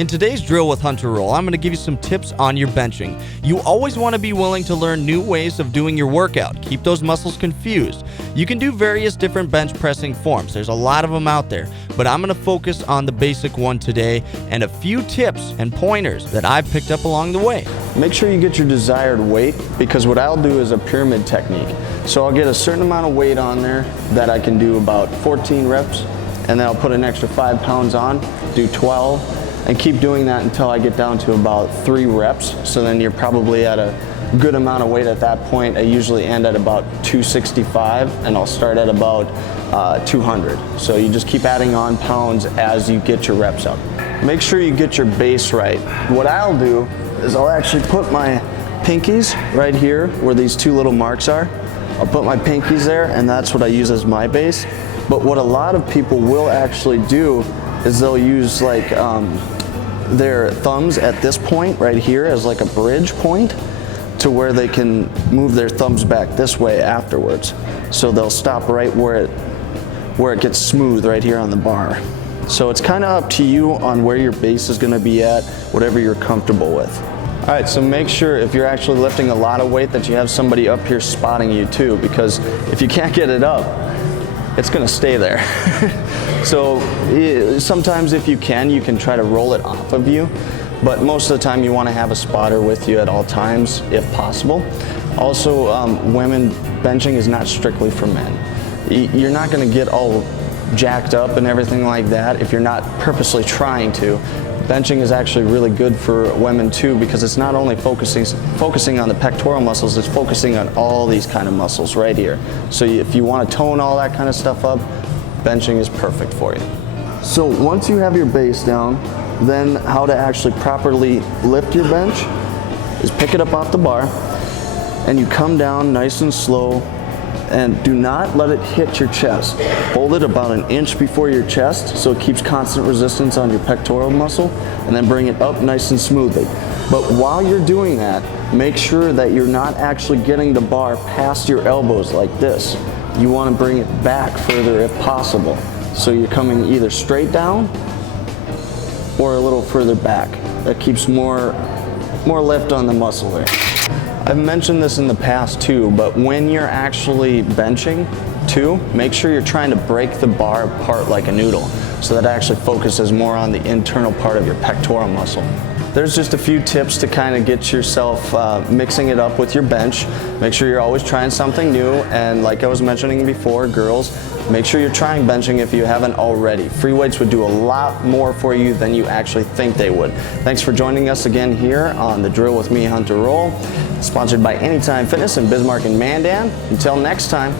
In today's drill with Hunter Roll, I'm going to give you some tips on your benching. You always want to be willing to learn new ways of doing your workout. Keep those muscles confused. You can do various different bench pressing forms. There's a lot of them out there, but I'm going to focus on the basic one today and a few tips and pointers that I've picked up along the way. Make sure you get your desired weight, because what I'll do is a pyramid technique. So I'll get a certain amount of weight on there that I can do about 14 reps, and then I'll put an extra 5 pounds on, do 12, and keep doing that until I get down to about 3 reps. So then you're probably at a good amount of weight at that point. I usually end at about 265, and I'll start at about 200. So you just keep adding on pounds as you get your reps up. Make sure you get your base right. What I'll do is I'll actually put my pinkies right here where these 2 little marks are. I'll put my pinkies there, and that's what I use as my base. But what a lot of people will actually do is they'll use like their thumbs at this point right here as like a bridge point to where they can move their thumbs back this way afterwards. So they'll stop right where it gets smooth right here on the bar. So it's kind of up to you on where your base is going to be at, whatever you're comfortable with. All right, so make sure if you're actually lifting a lot of weight that you have somebody up here spotting you too, because if you can't get it up, it's going to stay there. So sometimes if you can try to roll it off of you, but most of the time you want to have a spotter with you at all times if possible. Also, women, benching is not strictly for men. You're not going to get all jacked up and everything like that if you're not purposely trying to. Benching is actually really good for women too, because it's not only focusing on the pectoral muscles, it's focusing on all these kind of muscles right here. So if you want to tone all that kind of stuff up, benching is perfect for you. So once you have your base down, then how to actually properly lift your bench is pick it up off the bar, and you come down nice and slow, and do not let it hit your chest. Hold it about an inch before your chest so it keeps constant resistance on your pectoral muscle, and then bring it up nice and smoothly. But while you're doing that, make sure that you're not actually getting the bar past your elbows like this. You want to bring it back further if possible. So you're coming either straight down or a little further back. That keeps more lift on the muscle there. I've mentioned this in the past too, but when you're actually benching too, make sure you're trying to break the bar apart like a noodle, so that actually focuses more on the internal part of your pectoral muscle. There's just a few tips to kind of get yourself mixing it up with your bench. Make sure you're always trying something new, and like I was mentioning before, girls, make sure you're trying benching if you haven't already. Free weights would do a lot more for you than you actually think they would. Thanks for joining us again here on The Drill with me, Hunter Roll, sponsored by Anytime Fitness in Bismarck and Mandan. Until next time.